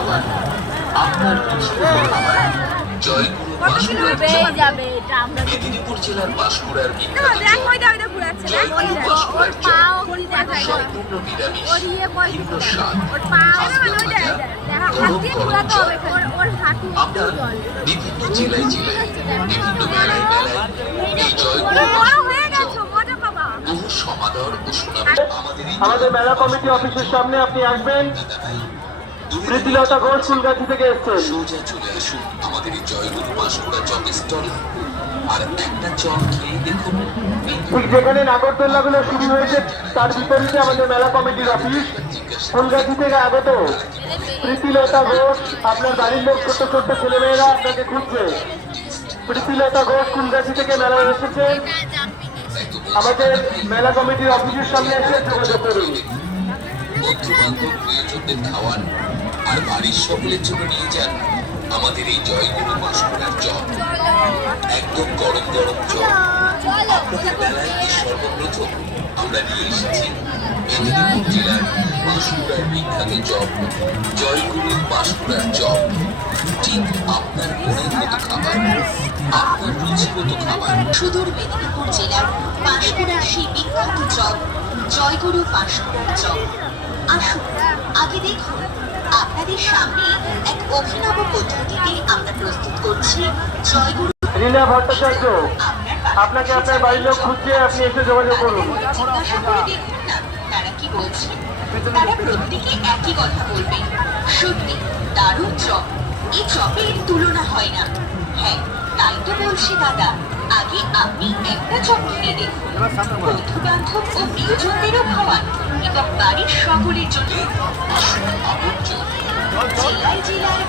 খাবার, আপনার পছন্দের খাবার। জয়গুরু বাঁশকুড়ার মেদিনীপুর জেলার বাঁশকুড়ার বিখ্যাত জয়গুরু বাঁশকুড়ার সম্পূর্ণ নিরামিষ, ভিন্ন স্বাদ, খাস্তা ভাজা, গরম গরম চপ। আমরা বিভিন্ন জেলায় বিভিন্ন মেলায় এই জয়গুরু বাঁশকুড়ার চপ বহু সমাদর ও সুনামে আমাদের মেলা কমিটি অফিসের সামনে আপনি আসবেন। প্রীতিলতা ঘোষ ফুলগাছি থেকে এসছেন। সোজা চলে আসুন আমাদের এই জয়গুরু বাঁশকুড়া চপের স্টলে, আর একটা চপ খেয়ে দেখুন। ঠিক যেখানে নাগরদোল্লা গুলো শুরু হয়েছে তার বিপরীতে আমাদের মেলা কমিটির অফিস। ফুলগাছি থেকে আগত প্রীতিলতা ঘোষ, আপনার বাড়ির লোক ছোট্ট ছোট্ট ছেলেমেয়েরা আপনাকে খুঁজছে। প্রীতিলতা ঘোষ ফুলগাছি থেকে মেলায় এসেছেন। আমাদের মেলা কমিটির অফিসের সামনে এসে যোগাযোগ করুন। বন্ধু বান্ধব প্রিয়জনদের খাওয়ান আর বাড়ির সকলের জন্য নিয়ে যান আমাদের এই জয়গুরু বাঁশকুড়ার চপ। একদম গরম গরম চপ আপনাদের মেলায় এই সর্বপ্রথম আমরা নিয়ে এসেছি। মেদিনীপুর জেলার বাঁশকুড়ার বিখ্যাত চপ জয়গুরু বাঁশকুড়ার চপ। ঠিক আপনার মনের মতো খাবার, আপনার রুচির মতো খাবার। সুদূর মেদিনীপুর জেলার বাঁশকুড়ার সেই বিখ্যাত চপ জয়গুরু বাঁশকুড়ার চপ। আসুন আগে দেখুন, আপনাদের সামনে এক অভিনব পদ্ধতিতে আমরা প্রস্তুত করছি জয়গুরু। লীলা ভট্টাচার্য, আপনাকে আপনার বাড়ির লোক খুঁজছে, আপনি এসে যোগাযোগ করুন। জিজ্ঞাসা করে দেখুন না তারা কি বলছে। তারা প্রত্যেকে একই কথা বলবে, সত্যি দারুণ চপ, এই চপের তুলনা হয় না। হ্যাঁ, তাই তো বলছি দাদা, আগে আপনি একটা চপ খেয়ে দেখুন, বন্ধু বান্ধব ও প্রিয়জনদেরও খাওয়ান এবং বাড়ির সকলের জন্য। জেলায় জেলায়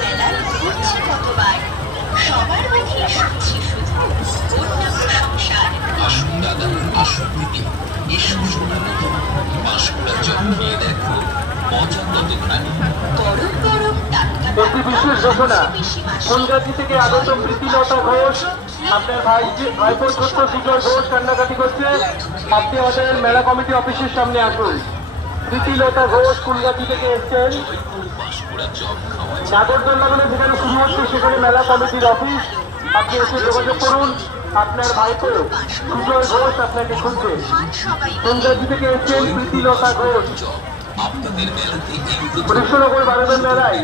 মেলায় ঘুরছি কতবার, সবার মুখে শুনছি শুধু কন্যা প্রশংসার। আসুন দাদা, আসুন দিদি, এসো সোনার মতো বাঁশকুড়া চপ খেয়ে দেখো, মজা কতখানি। গরম গরম টাটকা একটি বিশেষ ঘোষণা, ফুলগাছি থেকে আগত প্রীতিলতা ঘোষ, আপনার ভাইপোর ছোট্ট সুজয় ঘোষ কান্নাকাটি করছে। আপনি আমাদের মেলা কমিটি অফিসের সামনে আসুন। প্রীতিলতা ঘোষ ফুলগাছি থেকে এসছেন। বাঁশকুড়া চপ খাওয়া নাগরদোল্লাগুলো যেখানে শুরু হচ্ছে সেখানে মেলা কমিটির অফিস। আপনি এসে যোগাযোগ করুন। আপনার ভাইপো সুজয় ঘোষ আপনাকে খুঁজছে। ফুলগাছি থেকে এসছেন প্রীতিলতা ঘোষ। চপ আপনাদের মেলাতে কৃষ্ণনগর বারোদের মেলায়